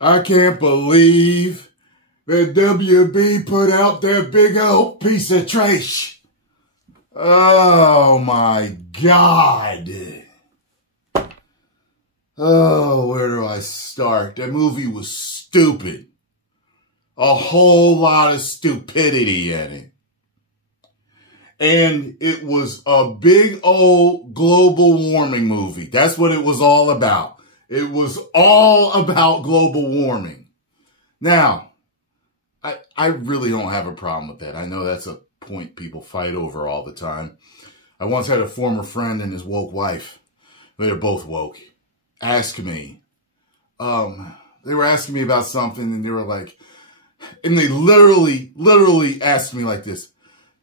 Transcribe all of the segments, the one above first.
I can't believe that WB put out that big old piece of trash. Oh my God. Oh, where do I start? That movie was stupid. A whole lot of stupidity in it. And it was a big old global warming movie. That's what it was all about. It was all about global warming. Now, I really don't have a problem with that. I know that's a point people fight over all the time. I once had a former friend and his woke wife. They're both woke. Ask me. They were asking me about something and they were like, and they literally asked me like this.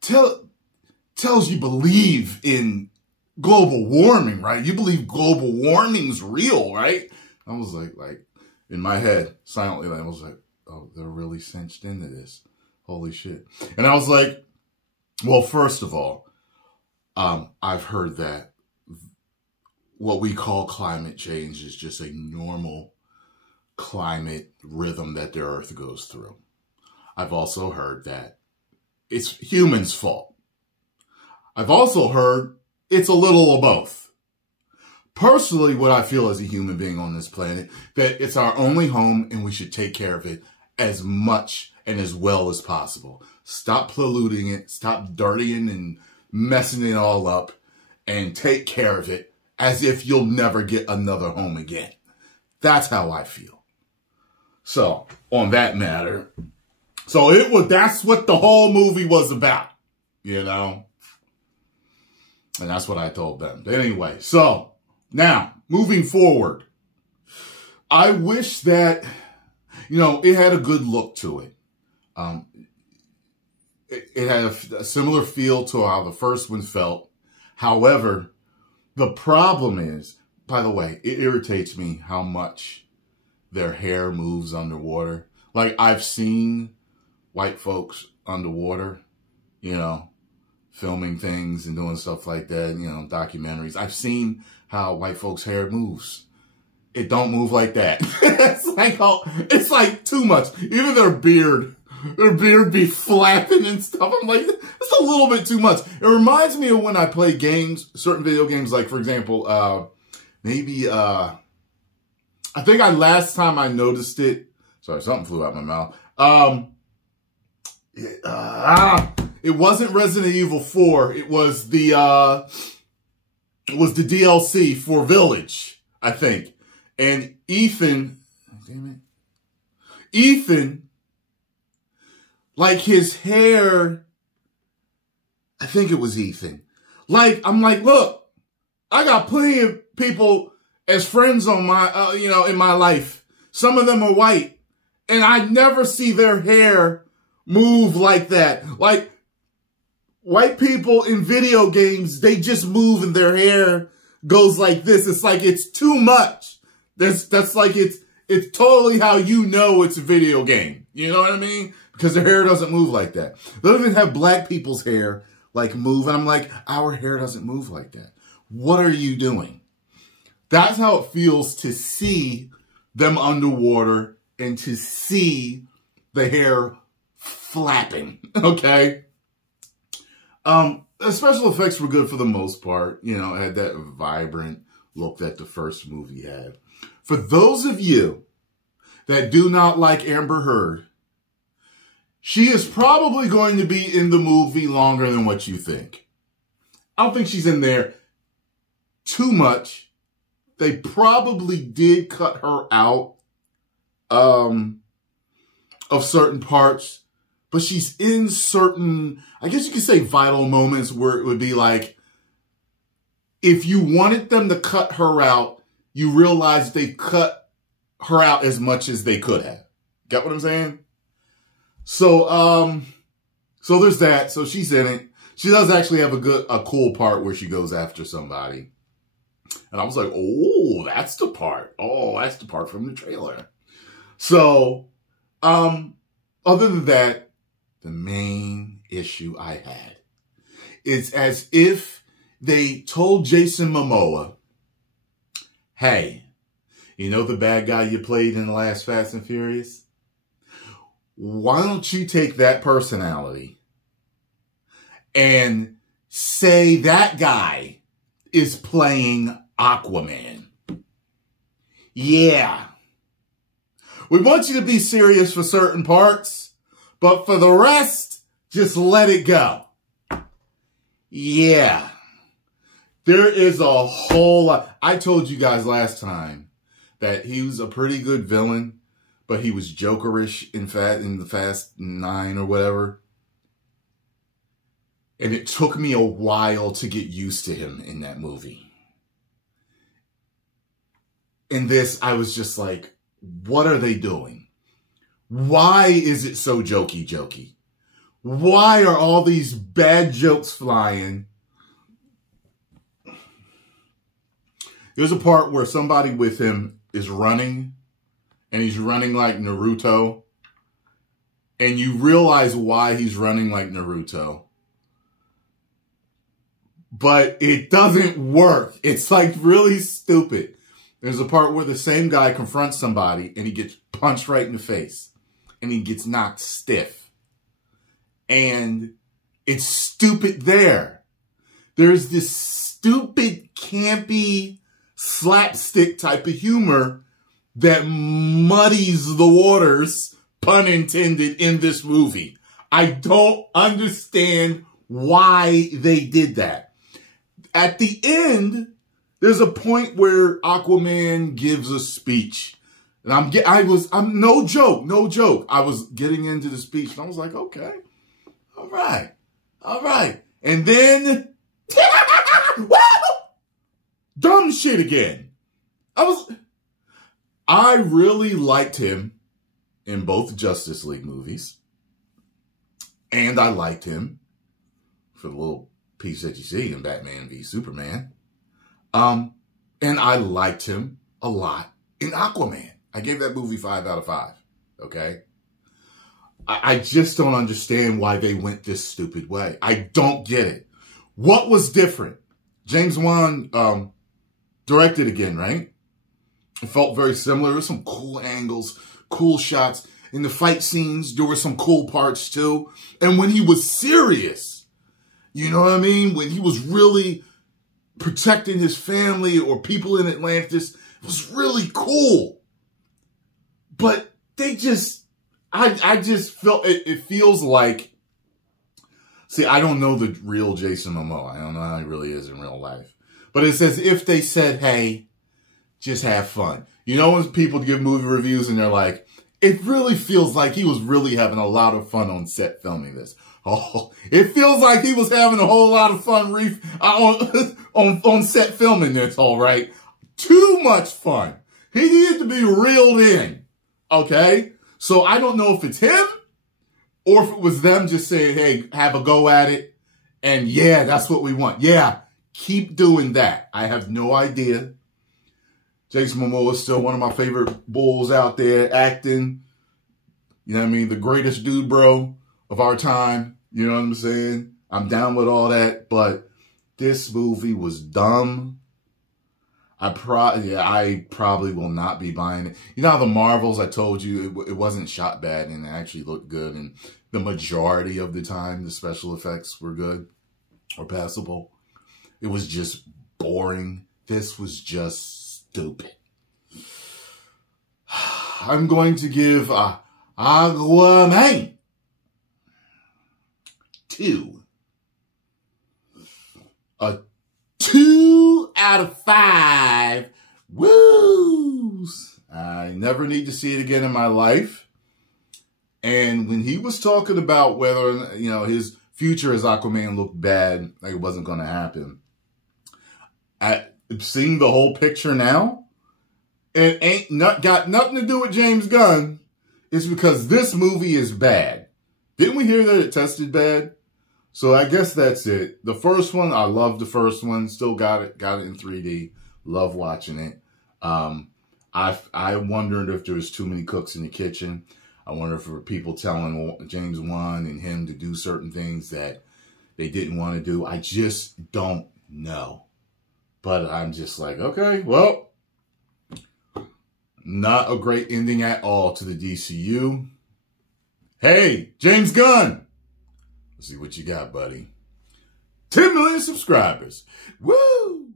Tells you believe in global warming, right? You believe global warming's real, right? I was like in my head, silently, I was like, oh, they're really cinched into this. Holy shit. And I was like, well, first of all, I've heard that what we call climate change is just a normal climate rhythm that the earth goes through. I've also heard that it's humans' fault. I've also heard it's a little of both. Personally, what I feel as a human being on this planet, that it's our only home and we should take care of it as much and as well as possible. Stop polluting it, stop dirtying and messing it all up, and take care of it as if you'll never get another home again. That's how I feel. So, on that matter, that's what the whole movie was about, you know? And that's what I told them. But anyway, so now moving forward, I wish that, it had a good look to it. It had a similar feel to how the first one felt. However, the problem is, by the way, it irritates me how much their hair moves underwater. Like, I've seen white folks underwater, filming things and doing stuff like that, documentaries. I've seen how white folks' hair moves. It don't move like that. It's like too much. Even their beard be flapping and stuff. I'm like, it's a little bit too much. It reminds me of when I play games, certain video games, like for example, I think last time I noticed it, sorry, something flew out my mouth. It wasn't Resident Evil 4. It was the DLC for Village, I think. And Ethan, like his hair, I think it was Ethan. I'm like, look, I got plenty of people as friends on my, in my life. Some of them are white, and I never see their hair move like that. Like, white people in video games, they just move and their hair goes like this. It's like it's too much. That's like it's totally how it's a video game. You know what I mean? Because their hair doesn't move like that. They don't even have black people's hair move. And I'm like, our hair doesn't move like that. What are you doing? That's how it feels to see them underwater and to see the hair flapping. Okay. The special effects were good for the most part. It had that vibrant look that the first movie had. For those of you that do not like Amber Heard, she is probably going to be in the movie longer than what you think. I don't think she's in there too much. They probably did cut her out of certain parts, but she's in certain, I guess you could say, vital moments where it would be like, if you wanted them to cut her out, you realize they cut her out as much as they could have. Get what I'm saying? So there's that. So she's in it. She does actually have a cool part where she goes after somebody. And I was like, oh, that's the part. Oh, that's the part from the trailer. So, other than that, the main issue I had is as if they told Jason Momoa, hey, You know the bad guy you played in the last Fast and Furious? Why don't you take that personality and say that guy is playing Aquaman? Yeah. We want you to be serious for certain parts, but for the rest, just let it go. Yeah. There is a whole lot. I told you guys last time that he was a pretty good villain, but he was jokerish in the Fast 9 or whatever. And it took me a while to get used to him in that movie. In this, I was just like, what are they doing? Why is it so jokey? Why are all these bad jokes flying? There's a part where somebody with him is running, and he's running like Naruto. And you realize why he's running like Naruto. But it doesn't work. It's like really stupid. There's a part where the same guy confronts somebody and he gets punched right in the face. And he gets knocked stiff. And it's stupid there. There's this stupid, campy, slapstick type of humor that muddies the waters, pun intended, in this movie. I don't understand why they did that. At the end, there's a point where Aquaman gives a speech. And I'm no joke. I was getting into the speech and I was like, okay, all right. And then, dumb shit again. I really liked him in both Justice League movies. And I liked him for the little piece that you see in Batman v Superman. And I liked him a lot in Aquaman. I gave that movie 5 out of 5. Okay? I just don't understand why they went this stupid way. I don't get it. What was different? James Wan directed again, right? It felt very similar. There were some cool angles, cool shots. In the fight scenes, there were some cool parts too. And when he was serious, you know what I mean? When he was really protecting his family or people in Atlantis, it was really cool. But they just, I just felt, it feels like, see, I don't know the real Jason Momoa. I don't know how he really is in real life. But it's as if they said, hey, just have fun. You know when people give movie reviews and they're like, it really feels like he was really having a lot of fun on set filming this. Oh, it feels like he was having a whole lot of fun on set filming this, all right? Too much fun. He needed to be reeled in, okay? So I don't know if it's him or if it was them just saying, hey, have a go at it. And yeah, that's what we want. Yeah, keep doing that. I have no idea. Jason Momoa is still one of my favorite bulls out there acting. You know what I mean? The greatest dude, bro, of our time. You know what I'm saying? I'm down with all that, but this movie was dumb. I probably will not be buying it. You know how the Marvels, I told you, it wasn't shot bad and it actually looked good. And the majority of the time, the special effects were good or passable. It was just boring. This was just stupid. I'm going to give Aquaman 2. A 2 out of 5. Woos! I never need to see it again in my life. And when he was talking about whether, you know, his future as Aquaman looked bad, like it wasn't going to happen, seeing the whole picture now, it got nothing to do with James Gunn. It's because this movie is bad. Didn't we hear that it tested bad? So I guess that's it. The first one, I loved the first one. Still got it in 3D. Love watching it. I wondered if there was too many cooks in the kitchen. I wonder if there were people telling James Wan and him to do certain things that they didn't want to do. I just don't know. But I'm just like, okay, well, Not a great ending at all to the DCU. Hey, James Gunn. Let's see what you got, buddy. 10 million subscribers. Woo!